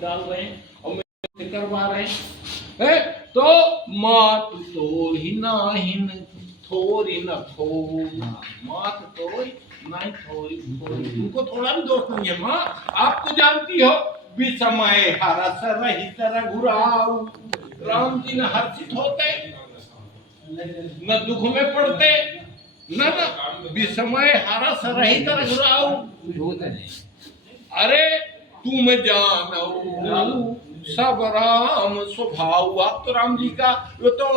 डाल रहे हैं और मेरे करवा रहे हैं। तो मात तो ही नाहिन थोड़ी न थो, मात तो नहीं थोड़ी थोड़ी, तुमको थोड़ा भी दोष नहीं है माँ। आप तो जानती हो विसमय हरस रहित रघुराऊ, राम जी न हर्षित होते न दुख में पड़ते, न विसमय हरस रहित रघुराऊ। अरे तुम जानो सब राम स्वभाव। आप तो राम जी का वो तो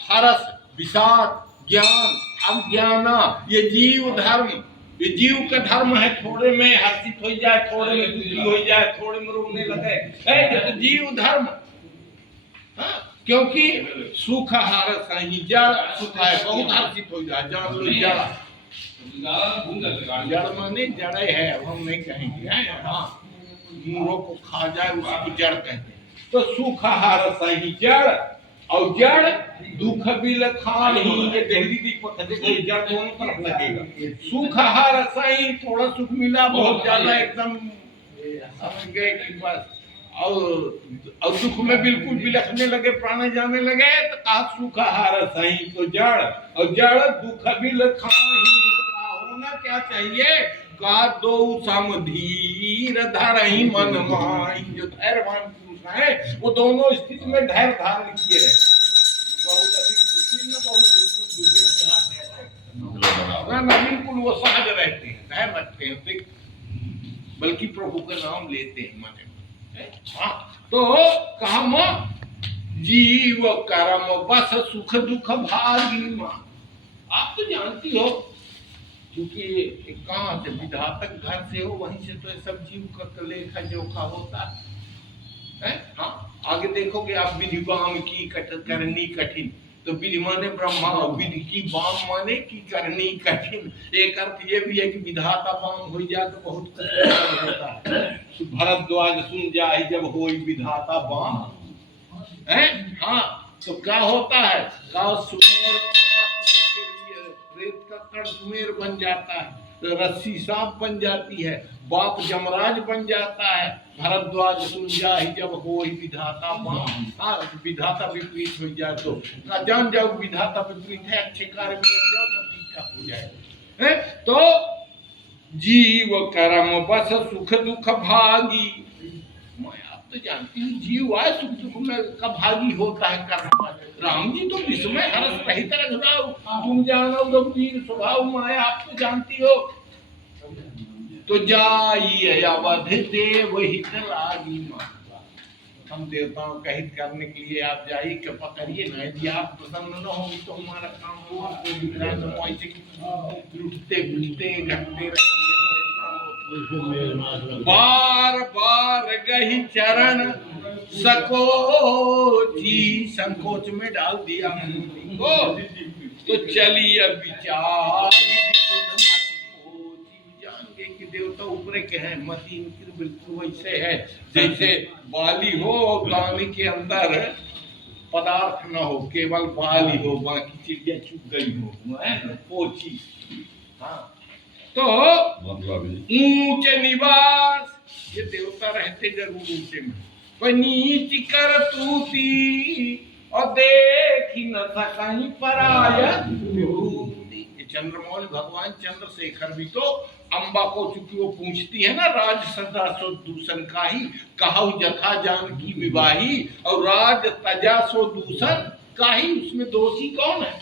हरस विषाद ज्ञान अज्ञाना ये जीव धर्म, ये जीव का धर्म है। थोड़े में हर्षित हो जाए, थोड़े में दुखी हो जाए, थोड़े में रोने लगे, ये तो जीव धर्म। हाँ, क्योंकि सुख हरस ही जड़ सुख है, बहुत हर्षित हो जाए। जान लो जड़, जड़ माने जड़े है, अब हम नहीं कहेंगे। हाँ, मूरों को खा जाए उसकी जड़ कहते हैं। तो सुख हरस ही जड़, और जड़ दुख भी लखान ही, ये देहरी दीपक देखो जड़ दोनों तरफ लगेगा। सुख हरस ही, थोड़ा सुख मिला, बहुत ज्यादा एकदम समझ गए कि बस, और दुख में बिल्कुल बिलखने लगे, प्राण जाने लगे, तो कहा सुख हरस ही। तो जड़, और जड़ दुख भी लखान ही, होना क्या चाहिए? का दो समधीर धरहि मन माहि। जो धैर्यवान पुरुष है वो दोनों स्थिति में धैर्य धारण किए रहे। बहुत अधिक सुखी न बहुत बिल्कुल दूसरे के हाथ है ना, बिल्कुल वो सहज रहते हैं, धैर्य रखते हैं, बल्कि प्रभु का नाम लेते हैं मन में। हाँ, तो कहा मां जीव कर्म बस सुख दुख भागी मां। आप तो जानती हो, क्योंकि कहाँ से विधातक घर से हो, वहीं से तो सब जीव का लेखा जोखा होता है। हाँ, आगे देखोगे आप, विधि बाम की करनी कठिन। तो विधि माने ब्रह्मा, विधि की बाम माने की करनी कठिन। एक अर्थ ये भी है कि विधाता बाम हो जाए तो बहुत कठिन होता है। भरद्वाज सुन जाए जब होई विधाता बाम है। हाँ, तो क्या होता है? का सुमेर रेत का कण सुमेर बन जाता है, तो रस्सी सांप बन जाती है, बाप जमराज बन जाता है। भरद्वाज सुन जाहि जब होई विधाता बाम। हाँ, विधाता विपरीत हो जाए तो जान जाओ विधाता विपरीत है, अच्छे कार्य में लग जाओ तो ठीक ठाक हो जाए। तो जीव कर्म बस सुख दुख भागी। मैं आप तो जानती हूँ जीव आए सुख दुख में का भागी होता है कर्म। राम जी तो विस्मय हरस रहित रघुराऊ, तुम जानो गंभीर स्वभाव माया। आप तो जानती हो। तो जाइए अवध देव हित लागी मां। हम देवताओं का हित करने के लिए आप जाइए, कृपा करिए ना। यदि आप प्रसन्न न होंगे तो हमारा काम होगा, लुटते बुलते घटते रहेंगे, बार बार गही चरण सकोची। संकोच में डाल दिया को, तो चलिए विचार कि देवता ऊपर के हैं, मति इनकी बिल्कुल वैसे है जैसे बाली हो, दाने के अंदर पदार्थ न हो, केवल बाली हो, बाकी चिड़िया चुप गई हो, पोची। हाँ, तो ऊंचे निवास, ये देवता रहते जरूर ऊंचे में, पर नीच कर तूती और देखी न सकहीं पराया। चंद्रमौली भगवान चंद्रशेखर भी तो अम्बा को, चूंकि वो पूछती है ना, राज सदा सो दूषण काही, कहु जथा जानकी विवाही, और राज तजा सो दूषण काही, उसमें दोषी कौन है?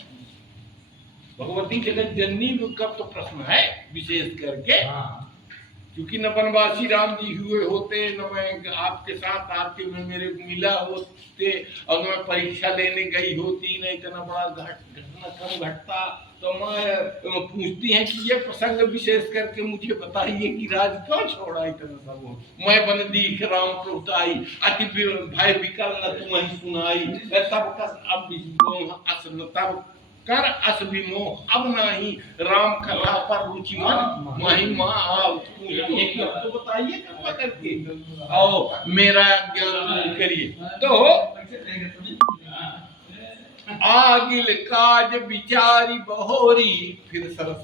भगवती जगत जननी का तो प्रश्न है विशेष करके, क्योंकि न बनवासी राम जी हुए होते, न मैं आपके साथ आते में मेरे मिला होते, और मैं परीक्षा लेने गई होती, नहीं इतना बड़ा घटना कम घटता। तो मैं पूछती हैं कि ये प्रसंग विशेष करके मुझे बताइए कि राज क्यों छोड़ा इतना सब हो। मैं बन दीख राम प्रभुताई, अति भय विकल न तुम्हें सुनाई, तब कस अब तब कर अस विमोह अब नहीं, राम कथा पर रुचि मन महिमा। तो बताइए कृपा करके, और मेरा ज्ञान करिए। तो आगिल काज विचारी बहोरी, फिर सरस